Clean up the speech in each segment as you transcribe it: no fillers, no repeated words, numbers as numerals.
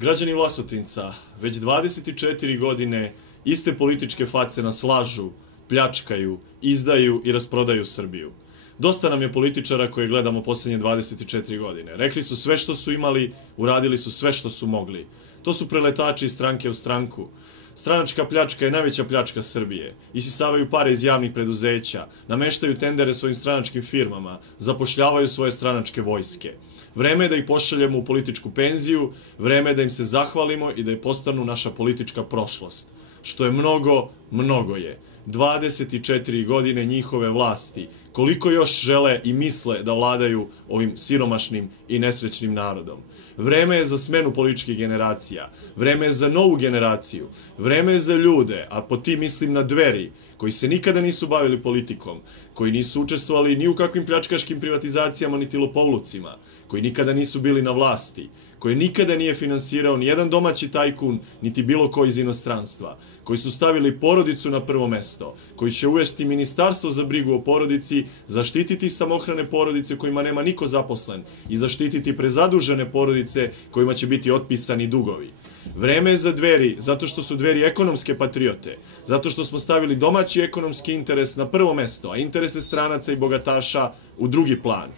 Građani Vlasotinca, već 24 godine iste političke face nas lažu, pljačkaju, izdaju i rasprodaju Srbiju. Dosta nam je političara koje gledamo poslednje 24 godine. Rekli su sve što su imali, uradili su sve što su mogli. To su preletači iz stranke u stranku. Stranačka pljačka je najveća pljačka Srbije. Isisavaju pare iz javnih preduzeća, nameštaju tendere svojim stranačkim firmama, zapošljavaju svoje stranačke vojske. Vreme je da ih pošaljemo u političku penziju, vreme je da im se zahvalimo i da je postanu naša politička prošlost. Što je mnogo, mnogo je. 24 godine njihove vlasti. Koliko još žele i misle da vladaju ovim siromašnim i nesrećnim narodom. Vreme je za smenu političkih generacija. Vreme je za novu generaciju. Vreme je za ljude, a po tim mislim na Dveri, koji se nikada nisu bavili politikom, koji nisu učestvovali ni u kakvim pljačkaškim privatizacijama niti lopovlucima, koji nikada nisu bili na vlasti, koji nikada nije finansirao ni jedan domaći tajkun, niti bilo ko iz inostranstva, koji su stavili porodicu na prvo mesto, koji će uvesti ministarstvo za brigu o porodici, zaštititi samohrane porodice kojima nema niko zaposlen i zaštititi prezadužene porodice kojima će biti otpisani dugovi. Vreme je za Dveri, zato što su Dveri ekonomske patriote, zato što smo stavili domaći ekonomski interes na prvo mesto, a interese stranaca i bogataša u drugi plan.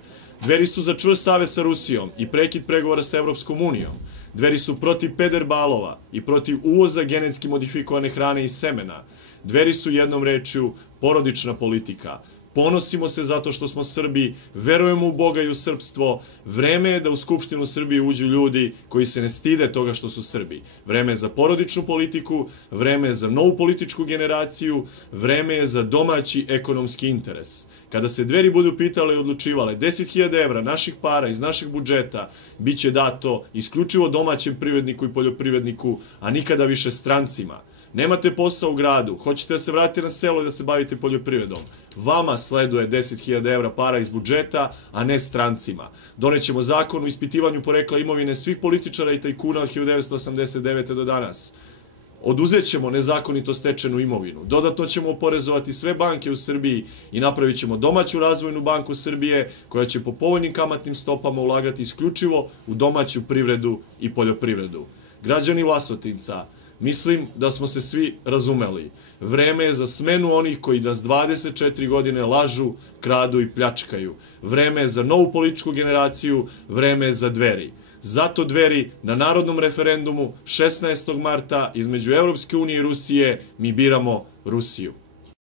Dveri su za čvrst savez sa Rusijom i prekid pregovora sa Evropskom unijom. Dveri su protiv pederbalova i protiv uvoza genetski modifikovane hrane i semena. Dveri su jednom rečju porodična politika. Ponosimo se zato što smo Srbi, verujemo u Boga i u srpstvo. Vreme je da u Skupštinu Srbije uđu ljudi koji se ne stide toga što su Srbi. Vreme je za porodičnu politiku, vreme je za novu političku generaciju, vreme je za domaći ekonomski interes. Kada se Dveri budu pitale i odlučivale, 10.000 evra naših para iz našeg budžeta biće dato isključivo domaćem privredniku i poljoprivredniku, a nikada više strancima. Nemate posao u gradu, hoćete da se vratite na selo i da se bavite poljoprivredom. Vama sleduje 10.000 evra para iz budžeta, a ne strancima. Donećemo zakon o ispitivanju porekla imovine svih političara i tajkuna od 1989. do danas. Oduzet ćemo nezakonito stečenu imovinu. Dodatno ćemo oporezovati sve banke u Srbiji i napravit ćemo domaću razvojnu banku Srbije koja će po povoljnim kamatnim stopama ulagati isključivo u domaću privredu i poljoprivredu. Građani Vlasotinca, mislim da smo se svi razumeli. Vreme je za smenu onih koji nas 24 godine lažu, kradu i pljačkaju. Vreme je za novu političku generaciju, vreme je za Dveri. Zato Dveri na narodnom referendumu 16. marta između Evropske unije i Rusije mi biramo Rusiju.